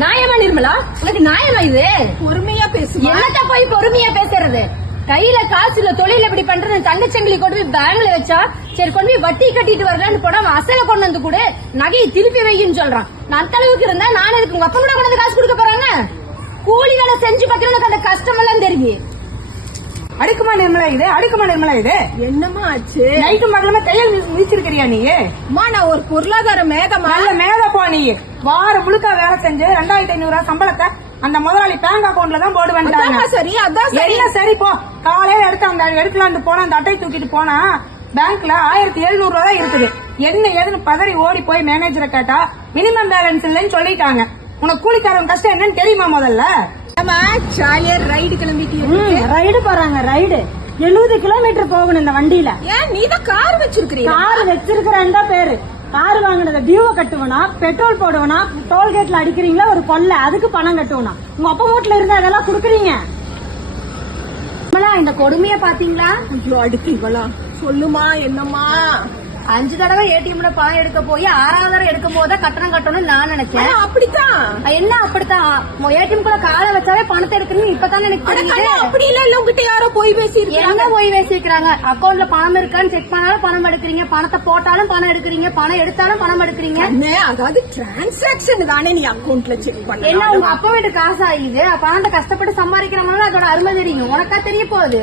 நியாயமா நிர்மலா? உனக்கு நியாயமா இது? பொறுமையா பேசுமா? என்னத்த போய் பொறுமையா பேசுறது? கையில காசு இல்ல, தொழில் எப்படி பண்றது? தங்கச்சங்கிலி கொண்டு போய் பேங்க்ல வச்சா சரி, கொண்டு போய் வட்டி கட்டிட்டு வரலான்னு போனா அசல கொண்டு வந்து கூட நகையை திருப்பி வைன்னு சொல்றான். நான் அந்த அளவுக்கு இருந்தா நான் இதுக்கு உங்க அப்பா கூட கொண்டு வந்து காசு கொடுக்க போறாங்க? கூலி வேலை செஞ்சு பாக்கிறவனுக்கு அந்த கஷ்டம் எல்லாம் தெரியும். அடுக்குமா நிர்மலா இது? அடுக்குமா நிர்மலா இது? என்னமா ஆச்சு? நைட்டு மகளமா கையில் மிதிச்சிருக்கிறியா நீ? அம்மா நான் ஒரு பொருளாதார மேகமா? நல்ல மேகப்பா நீ. வாரம் முழுக்க வேலை செஞ்சு 2500 சம்பளத்தை அந்த முதலாளி பேங்க் அக்கௌண்ட்ல தான் போடு வேண்டாங்க. சரி அதான் என்ன சரி போ. காலையில எடுத்து அந்த எடுக்கலான்னு போனா அந்த அட்டை தூக்கிட்டு போனா பேங்க்ல 1700 ரூபாய் தான் இருக்குது. என்ன ஏதுன்னு பதறி ஓடி போய் மேனேஜரை கேட்டா மினிமம் பேலன்ஸ் இல்லன்னு சொல்லிட்டாங்க. உனக்கு கூலிக்காரன் கஷ்டம் என்னன்னு தெரியுமா? முதல்ல ரைடு கிளம்பிட்டு ரைடு போறாங்க. ரைடு 70 கிலோமீட்டர் போகணும் இந்த வண்டியில. ஏன் நீ தான் கார் வச்சிருக்கிறீங்க? கார் வச்சிருக்கிறேன் பேரு. கார் வாங்கினத டியூவை கட்டுவனா, பெட்ரோல் போடுவனா, டோல்கேட்ல அடிக்கிறீங்களா ஒரு கொள்ளை, அதுக்கு பணம் கட்டுவனா? உங்க அப்பா வீட்டுல இருந்து அதெல்லாம் குடுக்குறீங்க. இந்த கொடுமைய பாத்தீங்களா? ஐயோ அடுக்கு இவளா சொல்லுமா என்னம்மா? 5 தடவை ஏடிஎம்ல பணம் எடுக்க போய் 6வது தடவை எடுக்கும் போது கட்டணம் கட்டணும்னு நான் நினைச்சேன். அப்படித்தான் என்ன அப்படித்தான்? ஏடிஎம் குள்ள காலை வச்சாவே பணத்தை எடுக்கணும் இப்பதான் எனக்கு தெரியுது. அப்படி இல்ல இல்ல உங்ககிட்ட யாரோ போய் பேசிருக்காங்க. என்ன போய் பேசிக்கிறாங்க? அக்கௌண்ட்ல பணம் இருக்கான்னு செக் பண்ணாலும் பணம் எடுக்கிறீங்க, பணத்தை போட்டாலும் பணம் எடுக்கிறீங்க, பணம் எடுத்தாலும் பணம் எடுக்கிறீங்க. அதாவது டிரான்சாக்சன் தானே நீ அக்கௌண்ட்ல செக் பண்ண? என்ன உங்க அப்பா வீட்டு காசு ஆகுது? பணத்தை கஷ்டப்பட்டு சம்பாதிக்கிறவங்க அதோட அருமை தெரியும். உனக்கா தெரிய போகுது?